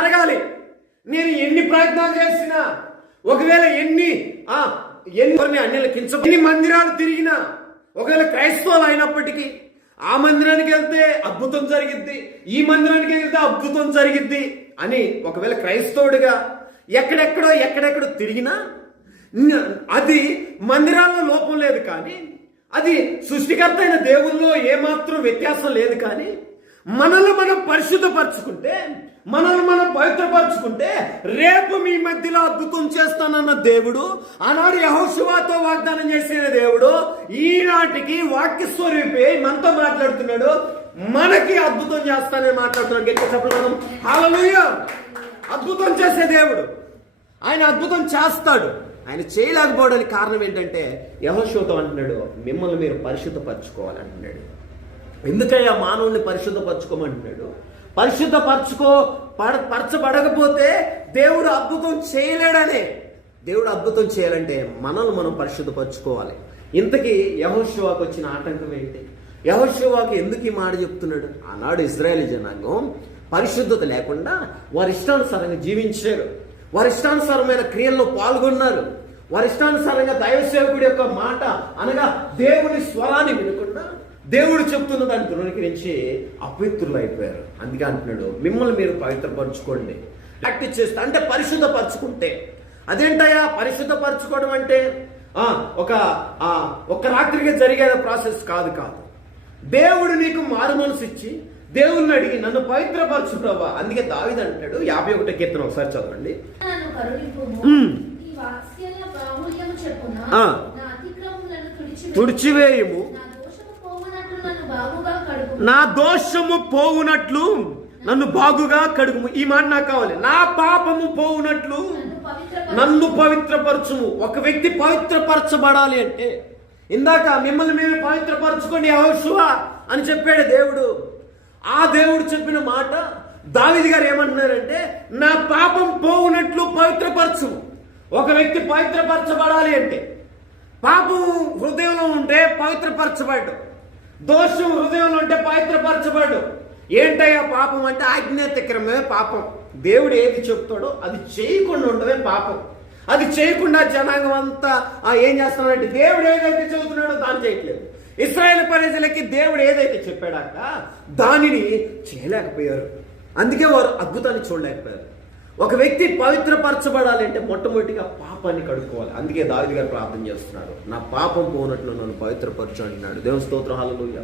జరగాలి. నేను ఎన్ని ప్రయత్నాలు చేసినా, ఒకవేళ ఎన్ని అన్యులకించ ఎన్ని మందిరాలు తిరిగినా, ఒకవేళ క్రైస్తవులు అయినప్పటికీ ఆ మందిరానికి వెళ్తే అద్భుతం జరిగిద్ది, ఈ మందిరానికి వెళ్తే అద్భుతం జరిగిద్ది అని ఒకవేళ క్రైస్తవుడిగా ఎక్కడెక్కడో తిరిగినా అది మందిరాల్లో లోపం లేదు, కానీ అది సృష్టికర్త అయిన దేవుల్లో ఏమాత్రం వ్యత్యాసం లేదు. కానీ మనల్ని మనం పరిశుద్ధపరచుకుంటే, మనల్ని మనం పవిత్రపరచుకుంటే రేపు మీ మధ్యలో అద్భుతం చేస్తానన్న దేవుడు, ఆనాడు యెహోషువతో వాగ్దానం చేసిన దేవుడు ఈనాటికి వాక్య స్వరూపి మనతో మాట్లాడుతున్నాడు. మనకి అద్భుతం చేస్తానని మాట్లాడుతున్నాడు. గట్టిగా చెప్పడం హల్లెలూయా. అద్భుతం చేసే దేవుడు, ఆయన అద్భుతం చేస్తాడు. ఆయన చేయలేకపోవడానికి కారణం ఏంటంటే యెహోషువతో అంటున్నాడు, మిమ్మల్ని మీరు పరిశుద్ధపరచుకోవాలంటున్నాడు. ఎందుకయ్యా మానవుల్ని పరిశుద్ధపరచుకోమంటున్నాడు? పరచబడకపోతే దేవుడు అద్భుతం చేయలేడనే. దేవుడు అద్భుతం చేయాలంటే మనల్ని మనం పరిశుద్ధపరచుకోవాలి. ఇంతకీ యెహోషువకు వచ్చిన ఆటంకం ఏంటి? యెహోషువకు ఎందుకు ఈ మాట చెప్తున్నాడు? ఆనాడు ఇశ్రాయేలు జనాంగం పరిశుద్ధత లేకుండా వారి ఇష్టానుసారంగా జీవించారు, వారి ఇష్టానుసారమైన క్రియల్లో పాల్గొన్నారు, వారి ఇష్టానుసారంగా దైవ సేవకుడి యొక్క మాట అనగా దేవుని స్వరాన్ని వినకుండా దేవుడు చెప్తున్న దాన్ని ధృవీకరించి అపవిత్రులు అయిపోయారు. అందుకే అంటున్నాడు, మిమ్మల్ని మీరు పవిత్రపరచుకోండి. ప్రాక్టీస్ చేస్తే అంటే పరిశుద్ధపరచుకుంటే. అదేంటయ్యా పరిశుద్ధపరచుకోవడం అంటే ఒక రాత్రికి జరిగే ప్రాసెస్ కాదు. దేవుడు నీకు మారు మనసు ఇచ్చి దేవుణ్ణి అడిగి నన్ను పవిత్రపరచుకోవా. అందుకే దావీదు అంటాడు 51వ కీర్తన ఒకసారి చదవండి. తుడిచివేయము, నా దోషము పోవునట్లు నన్ను బాగుగా కడుగుము. ఈ మాట నాకు కావాలి. నా పాపము పోవునట్లు నన్ను పవిత్రపరచుము. ఒక వ్యక్తి పవిత్రపరచబడాలి అంటే ఇందాక మిమ్మల్ని మీరు పవిత్రపరచుకోండి యెహోషువ అని చెప్పాడు దేవుడు. ఆ దేవుడు చెప్పిన మాట దావీదు గారు ఏమంటున్నారంటే, నా పాపం పోవునట్లు పవిత్రపరచుము. ఒక వ్యక్తి పవిత్రపరచబడాలి అంటే పాపం హృదయంలో ఉంటే పవిత్రపరచబడ్డు, దోషం హృదయంలో ఉంటే పవిత్రపరచబడ్డు. ఏంటయ్యా పాపం అంటే ఆజ్ఞాతిక్రమే పాపం. దేవుడు ఏది చెప్తాడో అది చేయకుండా ఉండవే పాపం. అది చేయకుండా జనాంగం అంతా ఏం చేస్తున్నాడంటే దేవుడు ఏదైతే చెబుతున్నాడో దాన్ని చేయట్లేదు. ఇశ్రాయేలు ప్రజలకి దేవుడు ఏదైతే చెప్పాడాక దానిని చేయలేకపోయారు. అందుకే వారు అద్భుతాన్ని చూడలేకపోయారు. ఒక వ్యక్తి పవిత్రపరచబడాలంటే మొట్టమొదటిగా పాపాన్ని కడుక్కోవాలి. అందుకే దావీదు గారు ప్రార్థన చేస్తున్నాడు, నా పాపం పోనట్లు నన్ను పవిత్రపరచు అంటున్నాడు. దేవుని స్తోత్రం హల్లెలూయా.